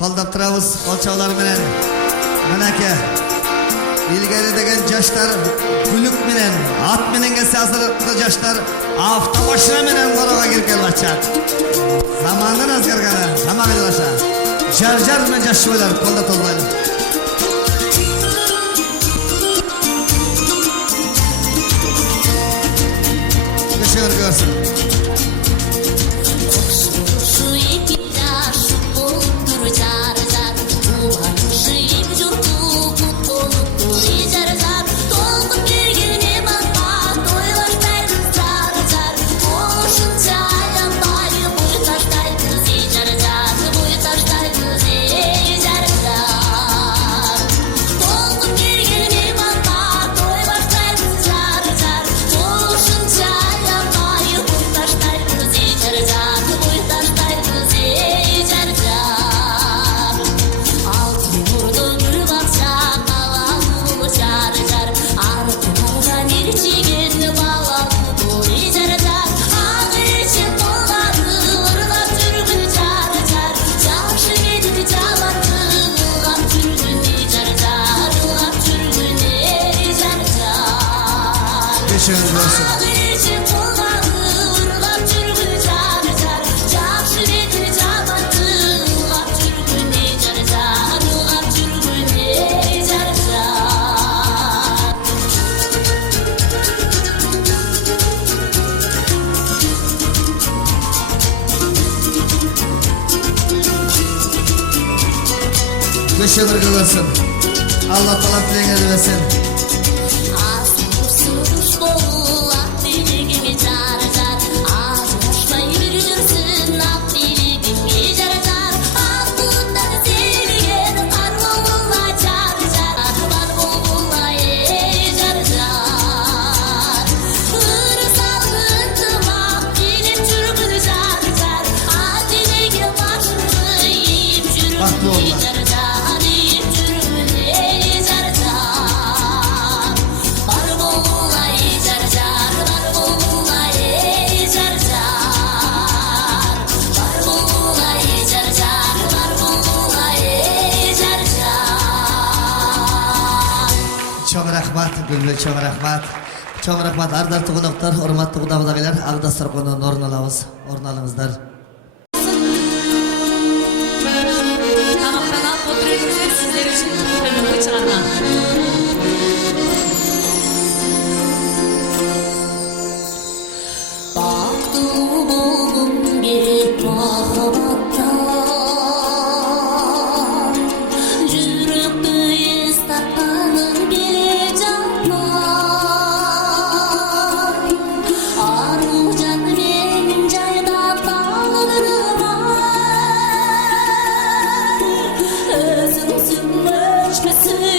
Qo'llab turamiz qo'lchoqlar bilan. Manaka ilgari degan yoshlar guluk bilan, at bilan siyosatda yoshlar avtomashina bilan baloga kirib kelmoqchi. Zamondan o'zgargan, hamma bilasha. Jar bilan joshlar qo'lda to'lmaydi. Teşekkür ederim. Teşekkür ederim. Allah taala dilediğini versin. Baklı olma. Çok rahmat, Gülbül, çok rahmat. Çok rahmat. Ardar tuğunuklar, hurmatlı qudamdagilar, Ağdastar konuğun orun alamiz, orun alamızlar. Tamamlanan portreler sizler için önümde çıkarılan. Baktım oldum bir muhabbatta, yürüktü istatlanın bir canlar. Arı can benim cayda dağılırım var. Özüm sürmüş mesul